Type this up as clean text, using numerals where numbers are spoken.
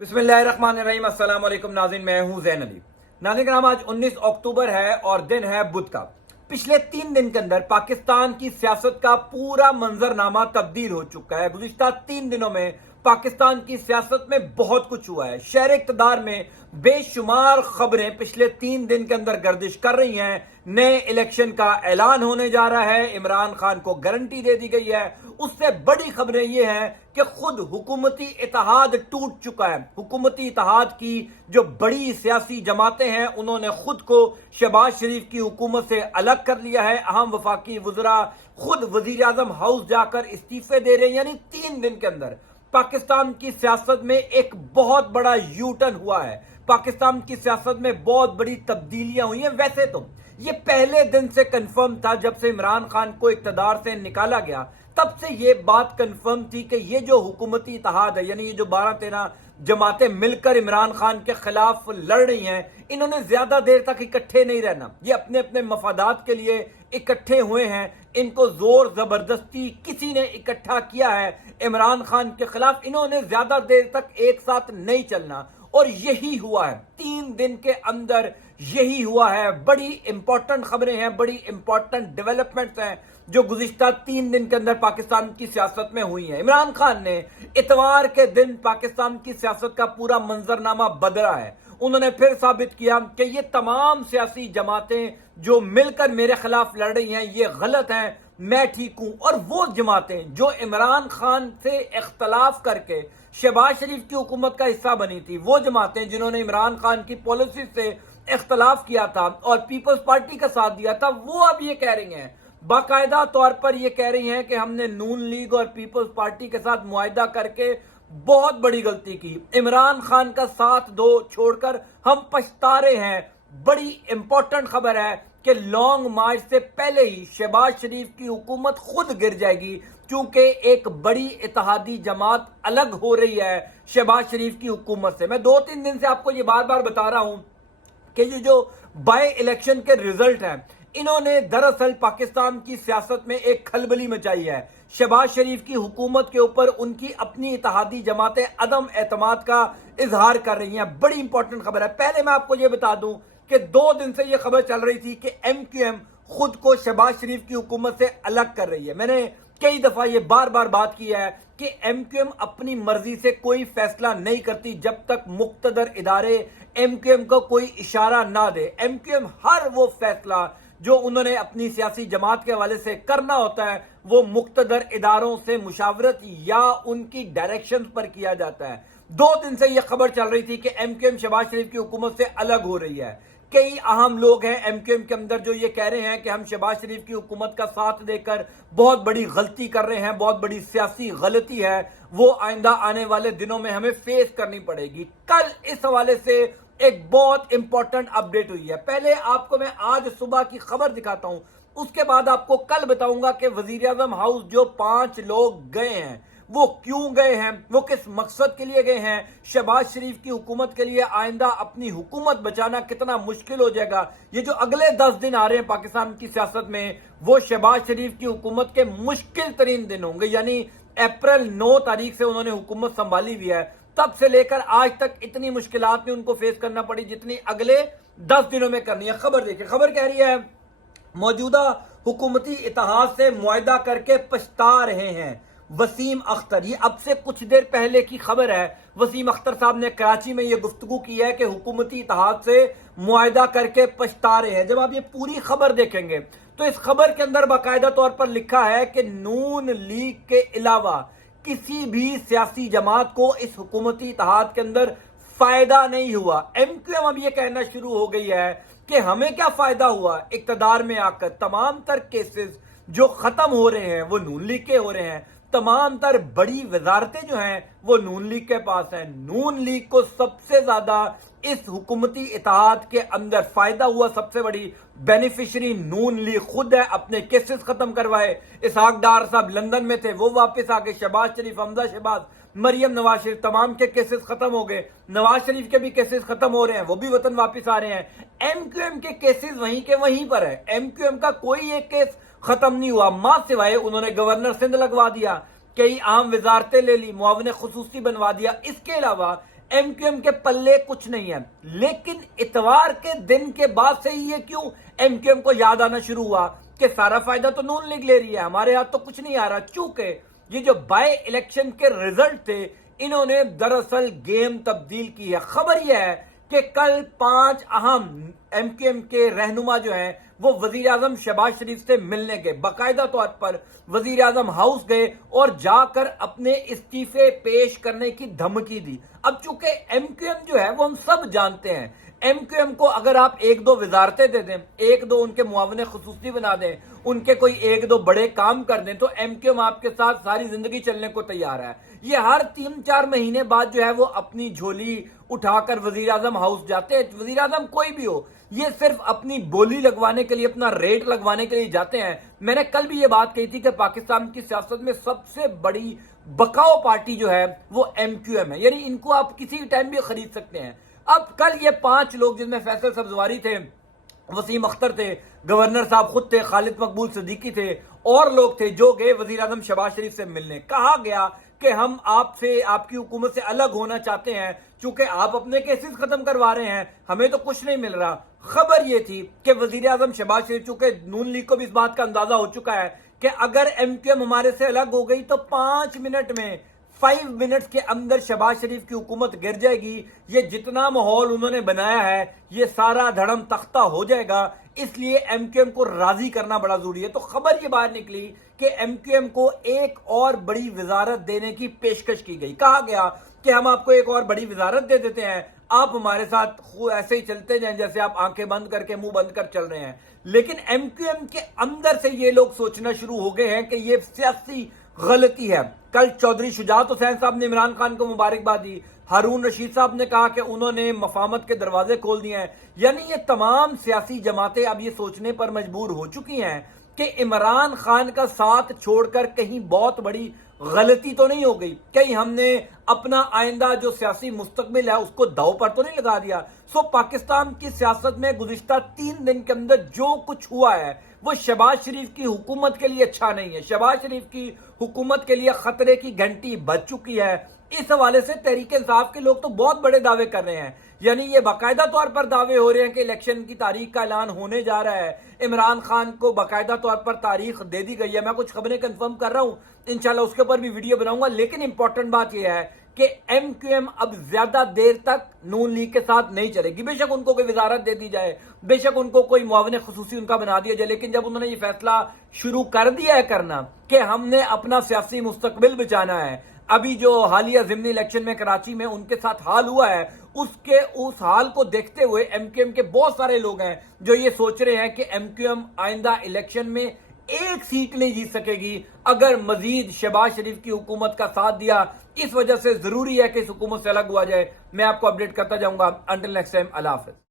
बिस्मिल्लाहिर्रहमानिर्रहीम। अस्सलाम वालेकुम नाज़रीन, मैं हूं ज़ैन अली। नाज़रीन कराम, आज 19 अक्टूबर है और दिन है बुध का। पिछले 3 दिन के अंदर पाकिस्तान की सियासत का पूरा मंजरनामा तब्दील हो चुका है। गुज़िश्ता 3 दिनों में पाकिस्तान की सियासत में बहुत कुछ हुआ है। शहर इक़्तिदार में बेशुमार खबरें पिछले 3 दिन के अंदर गर्दिश कर रही हैं। नए इलेक्शन का ऐलान होने जा रहा है, इमरान खान को गारंटी दे दी गई है। उससे बड़ी खबरें ये हैं कि खुद हुकूमती इत्तेहाद टूट चुका है। हुकूमती इत्तेहाद की जो बड़ी सियासी जमातें हैं उन्होंने खुद को शहबाज शरीफ की हुकूमत से अलग कर लिया है। अहम वफाकी वज़रा खुद वजीर आजम हाउस जाकर इस्तीफे दे रहे हैं। यानी 3 दिन के अंदर पाकिस्तान की सियासत में एक बहुत बड़ा यू टर्न हुआ है। पाकिस्तान की सियासत में बहुत बड़ी तब्दीलियां हुई हैं। वैसे तो ये पहले दिन से कंफर्म था, जब से इमरान खान को इक़्तिदार से निकाला गया तब से ये बात कंफर्म थी कि ये जो हुकूमती इत्तेहाद है, यानी ये जो 12-13 जमातें मिलकर इमरान खान के खिलाफ लड़ रही हैं, इन्होंने ज्यादा देर तक इकट्ठे नहीं रहना। ये अपने अपने मफादात के लिए इकट्ठे हुए हैं। इनको जोर जबरदस्ती किसी ने इकट्ठा किया है इमरान खान के खिलाफ। इन्होंने ज्यादा देर तक एक साथ नहीं चलना और यही हुआ है। 3 दिन के अंदर यही हुआ है। बड़ी इंपॉर्टेंट खबरें हैं, बड़ी इंपॉर्टेंट डेवलपमेंट्स हैं जो गुज़िश्ता 3 दिन के अंदर पाकिस्तान की सियासत में हुई हैं। इमरान खान ने इतवार के दिन पाकिस्तान की सियासत का पूरा मंजरनामा बदला है। उन्होंने फिर साबित किया कि ये तमाम सियासी जमातें जो मिलकर मेरे खिलाफ लड़ रही हैं ये गलत हैं, मैं ठीक हूं। और वो जमातें जो इमरान खान से इख्तलाफ करके शहबाज शरीफ की हुकूमत का हिस्सा बनी थी, वो जमातें जिन्होंने इमरान खान की पॉलिसी से इख्तलाफ किया था और पीपल्स पार्टी का साथ दिया था, वो अब ये कह रही हैं, बाकायदा तौर पर ये कह रही हैं कि हमने नून लीग और पीपल्स पार्टी के साथ मुआहिदा करके बहुत बड़ी गलती की। इमरान खान का साथ दो छोड़कर हम पछता रहे हैं। बड़ी इंपॉर्टेंट खबर है कि लॉन्ग मार्च से पहले ही शहबाज शरीफ की हुकूमत खुद गिर जाएगी, क्योंकि एक बड़ी इत्तेहादी जमात अलग हो रही है शहबाज शरीफ की हुकूमत से। मैं 2-3 दिन से आपको ये बार बार बता रहा हूं कि ये जो बाय इलेक्शन के रिजल्ट हैं, इन्होंने दरअसल पाकिस्तान की सियासत में एक खलबली मचाई है। शहबाज शरीफ की हुकूमत के ऊपर उनकी अपनी इत्तेहादी जमातें अदम एतमाद का इजहार कर रही हैं। बड़ी इंपॉर्टेंट खबर है। पहले मैं आपको ये बता दूं कि 2 दिन से ये खबर चल रही थी कि MQM खुद को शहबाज शरीफ की हुकूमत से अलग कर रही है। मैंने कई दफा ये बार बार बात की है कि MQM अपनी मर्जी से कोई फैसला नहीं करती जब तक मुक्तदर इदारे MQM को कोई इशारा ना दे। MQM हर वो फैसला जो उन्होंने अपनी सियासी जमात के हवाले से करना होता है वो मुक्तदर इदारों से मुशावरत या उनकी डायरेक्शन पर किया जाता है। 2 दिन से यह खबर चल रही थी कि MQM शहबाज शरीफ की हुकूमत से अलग हो रही है। कई अहम लोग हैं MQM के अंदर जो ये कह रहे हैं कि हम शहबाज शरीफ की हुकूमत का साथ देकर बहुत बड़ी गलती कर रहे हैं, बहुत बड़ी सियासी गलती है, वो आइंदा आने वाले दिनों में हमें फेस करनी पड़ेगी। कल इस हवाले से एक बहुत इंपॉर्टेंट अपडेट हुई है। पहले आपको मैं आज सुबह की खबर दिखाता हूं, उसके बाद आपको कल बताऊंगा कि वजीर आजम हाउस जो 5 लोग गए हैं वो क्यों गए हैं, वो किस मकसद के लिए गए हैं। शहबाज शरीफ की हुकूमत के लिए आइंदा अपनी हुकूमत बचाना कितना मुश्किल हो जाएगा। ये जो अगले 10 दिन आ रहे हैं पाकिस्तान की सियासत में, वो शहबाज शरीफ की हुकूमत के मुश्किल तरीन दिन होंगे। यानी अप्रैल 9 तारीख से उन्होंने हुकूमत संभाली हुई है, तब से लेकर आज तक इतनी मुश्किलात में उनको फेस करना पड़ी जितनी अगले 10 दिनों में करनी है। खबर देखिए, खबर कह रही है मौजूदा हुकूमती इत्तेहाद से मुआहिदा करके पछता रहे हैं वसीम अख्तर। ये अब से कुछ देर पहले की खबर है। वसीम अख्तर साहब ने कराची में ये गुफ्तगू की है कि हुकूमती इत्तेहाद से मुआहिदा करके पछता रहे हैं। जब आप ये पूरी खबर देखेंगे तो इस खबर के अंदर बाकायदा तौर पर लिखा है कि नून लीग के अलावा किसी भी सियासी जमात को इस हुकूमती इत्तेहाद के अंदर फायदा नहीं हुआ। MQM अब ये कहना शुरू हो गई है कि हमें क्या फायदा हुआ इक्तदार में आकर। तमाम तर केसेस जो खत्म हो रहे हैं वो नून लीग के हो रहे हैं। तमाम तर बड़ी वजारतें जो हैं वो नून लीग के पास हैं। नून लीग को सबसे ज्यादा इस हुकूमती इत्तेहाद के अंदर फायदा हुआ, सबसे बड़ी बेनिफिशियरी नून लीग खुद है। अपने केसेस खत्म करवाए। इसहाक डार साहब लंदन में थे, वो वापस आ गए। शहबाज शरीफ, हमजा शहबाज, मरियम नवाज शरीफ, तमाम के केसेस खत्म हो गए। नवाज शरीफ के भी केसेस खत्म हो रहे हैं, वो भी वतन वापस आ रहे हैं। MQM के केसेस वहीं के वहीं पर है। MQM का कोई एक केस खत्म नहीं हुआ, मां सिवाय उन्होंने गवर्नर सिंध लगवा दिया, कई अहम वजारतें ले ली, मुआविन खुसूसी बनवा दिया। इसके अलावा ایم کیو ایم کے پلے کچھ نہیں ہے. لیکن اتوار کے دن کے بعد سے ہی یہ کیوں ایم کیو ایم کو یاد آنا شروع ہوا کہ سارا فائدہ تو نون لیگ لے رہی ہے, ہمارے ہاتھ تو کچھ نہیں آ رہا. چونکہ یہ جو بائی الیکشن کے ریزلٹ تھے انہوں نے دراصل گیم تبدیل کی ہے. خبر یہ ہے کہ کل 5 اہم ایم کیو ایم کے رہنما جو ہیں وہ وزیر اعظم شہباز شریف سے ملنے گئے. باقاعدہ طور پر وزیر اعظم ہاؤس گئے اور جا کر اپنے استعفے پیش کرنے کی دھمکی دی. اب چونکہ ایم کیو ایم جو ہے وہ ہم سب جانتے ہیں, ایم کیو ایم کو اگر آپ 1-2 وزارتیں دے دیں, 1-2 ان کے معاون خصوصی بنا دیں, ان کے کوئی 1-2 بڑے کام کر دیں, تو ایم کیو ایم آپ کے ساتھ ساری زندگی چلنے کو تیار ہے. یہ ہر 3-4 مہینے بعد جو ہے وہ اپنی جھولی اٹھا کر وزیر اعظم ہاؤس جاتے ہیں. وزیر اعظم کوئی بھی ہو, یہ صرف اپنی بولی لگوانے کے لیے, اپنا ریٹ لگوانے کے لیے جاتے ہیں. میں نے کل بھی یہ بات کہی تھی کہ پاکستان کی سیاست میں سب سے بڑی بکاؤ پارٹی جو ہے وہ ایم کیو ایم ہے, یعنی ان کو آپ کسی ٹائم بھی خرید سکتے ہیں. اب کل یہ 5 لوگ جن میں فیصل سبزواری تھے, وسیم اختر تھے, گورنر صاحب خود تھے, خالد مقبول صدیقی تھے, اور لوگ تھے جو گئے وزیر اعظم شہباز شریف سے ملنے. کہا گیا کہ ہم آپ سے, آپ کی حکومت سے الگ ہونا چاہتے ہیں چونکہ آپ اپنے کیسز ختم کروا رہے ہیں, ہمیں تو کچھ نہیں مل رہا. خبر یہ تھی کہ وزیر اعظم شہباز شریف, چونکہ نون لیگ کو بھی اس بات کا اندازہ ہو چکا ہے کہ اگر ایم کیو ایم ہمارے سے الگ ہو گئی تو 5 منٹ کے اندر شہباز شریف کی حکومت گر جائے گی. یہ جتنا ماحول انہوں نے بنایا ہے یہ سارا دھڑم تختہ ہو جائے گا, اس لیے ایم کیو ایم کو راضی کرنا بڑا ضروری ہے. تو خبر یہ باہر نکلی کہ ایم کیو ایم کو ایک اور بڑی وزارت دینے کی پیشکش کی گئی. کہا گیا کہ ہم آپ کو ایک اور بڑی وزارت دے دیتے ہیں, آپ ہمارے ساتھ ایسے ہی چلتے جائیں جیسے آپ آنکھیں بند کر کے منہ بند کر چل رہے ہیں. لیکن ایم کیو ایم کے اندر سے یہ لوگ سوچنا شروع ہو گئے ہیں کہ یہ سیاسی غلطی ہے. کل چودھری شجاعت حسین صاحب نے عمران خان کو مبارکباد دی, ہارون رشید صاحب نے کہا کہ انہوں نے مفاہمت کے دروازے کھول دیے ہیں. یعنی یہ تمام سیاسی جماعتیں اب یہ سوچنے پر مجبور ہو چکی ہیں کہ عمران خان کا ساتھ چھوڑ کر کہیں بہت بڑی غلطی تو نہیں ہو گئی, کہیں ہم نے اپنا آئندہ جو سیاسی مستقبل ہے اس کو داؤ پر تو نہیں لگا دیا. پاکستان کی سیاست میں گزشتہ 3 دن کے اندر جو کچھ ہوا ہے وہ شہباز شریف کی حکومت کے لیے اچھا نہیں ہے. شہباز شریف کی حکومت کے لیے خطرے کی گھنٹی بج چکی ہے. اس حوالے سے تحریک انصاف کے لوگ تو بہت بڑے دعوے کر رہے ہیں, یعنی یہ باقاعدہ طور پر دعوے ہو رہے ہیں کہ الیکشن کی تاریخ کا اعلان ہونے جا رہا ہے, عمران خان کو باقاعدہ طور پر تاریخ دے دی گئی ہے. میں کچھ خبریں کنفرم کر رہا ہوں, انشاءاللہ اس کے اوپر بھی ویڈیو بناؤں گا. لیکن امپورٹنٹ بات یہ ہے کہ ایم کیو ایم اب زیادہ دیر تک نون لیگ کے ساتھ نہیں چلے گی. بے شک ان کو کوئی وزارت دے دی جائے, بے شک ان کو کوئی معاون خصوصی ان کا بنا دیا جائے, لیکن جب انہوں نے یہ فیصلہ شروع کر دیا ہے کرنا کہ ہم نے اپنا سیاسی مستقبل بچانا ہے, ابھی جو حالیہ ضمنی الیکشن میں کراچی میں ان کے ساتھ حال ہوا ہے اس حال کو دیکھتے ہوئے ایم کیو ایم کے بہت سارے لوگ ہیں جو یہ سوچ رہے ہیں کہ ایم کیو ایم آئندہ الیکشن میں 1 سیٹ نہیں جیت سکے گی اگر مزید شہباز شریف کی حکومت کا ساتھ دیا. اس وجہ سے ضروری ہے کہ اس حکومت سے الگ ہوا جائے. میں آپ کو اپڈیٹ کرتا جاؤں گا. انٹل نیکسٹ ٹائم, اللہ حافظ.